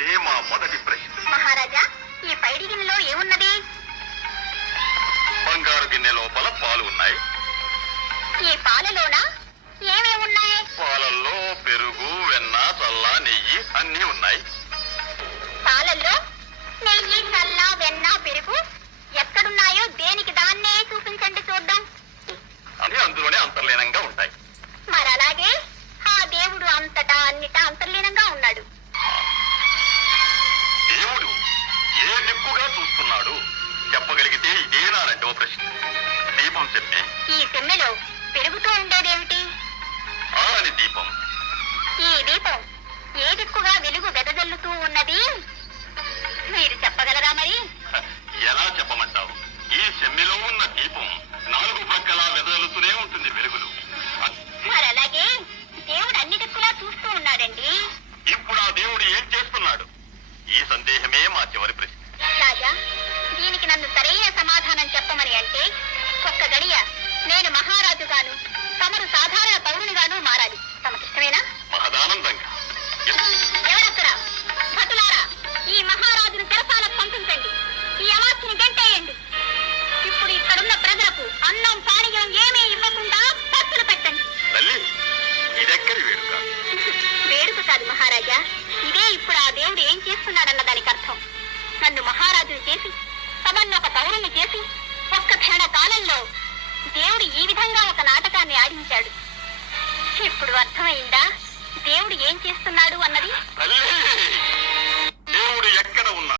అదే మా మొదటి ప్రశ్న. మహారాజా, ఈ పైడి గిన్నెలో ఏమున్నది? బంగారు గిన్నె లోపల పాలు ఉన్నాయి. ఈ పాలలోన ఏమేమున్నాయి? పాలల్లో పెరుగు, వెన్న, చల్ల, నెయ్యి అన్నీ ఉన్నాయి. పాలల్లో నెయ్యి, చల్ల, వెన్న, పెరుగు ఎక్కడున్నాయో దేనికి దాన్నే చూపించండి చూద్దాం. అని అందులోనే అంతర్లీనంగా ఉంటాయి. మరలాగే ఆ దేవుడు అంతటా అన్నిటా అంతర్లీనంగా ఉన్నాడు. దేవుడు ఏ దిక్కుగా చూస్తున్నాడు చెప్పగలిగితే ఇదేనా రెండవ ప్రశ్న. దీపం చెప్పే. ఈ సెమ్మెలో పెరుగుతూ ఉండేదేమిటి? ఆరని దీపం. ఈ దీపం ఏ దిక్కుగా వెలుగు వెదజల్లుతూ ఉన్నది? మీరు చెప్పగలరా మరి? ఎలా చెప్పమంటావు? ఈ సెమ్మిలో ఉన్న దీపం 4 ప్రక్కలా వెదజల్లుతూనే ఉంటుంది వెలుగులు. మరలాగే దేవుడు అన్ని దిక్కులా చూస్తూ ఉన్నాడండి. ఇప్పుడు ఆ దేవుడు ఏం చేస్తున్నాడు? ఈ సందేహమే మా చివరి ప్రశ్న. రాజా, దీనికి నన్ను సరైన సమాధానం చెప్పమని అంటే ఒక్క గడియ నేను మహారాజుగాను, తమరు సాధారణ పౌరునిగాను మారాలి. తమకిష్టమేనా? మహదానందంగా. ఎవరక్కడ? భటులారా, ఈ మహారాజును చెరసాలకు పంపించండి. ఈ అమాత్యని గంటేయండి. ఇప్పుడు ఇక్కడున్న ప్రజలకు అన్నం పానీయం ఏమీ ఇవ్వకుండా పత్తులు పెట్టండి. తల్లి, ఇదెక్కడి వేడుక? వేడుక కాదు మహారాజా, ఇదే ఇప్పుడు ఆ దేవుడు ఏం చేస్తున్నాడన్న దానికి అర్థం. నన్ను మహారాజును చేసి, తమన్ను ఒక పౌరుని చేసి, ఒక్క క్షణ కాలంలో దేవుడు ఈ విధంగా ఒక నాటకాన్ని ఆడించాడు. ఇప్పుడు అర్థమైందా దేవుడు ఏం చేస్తున్నాడు అన్నది? తల్లి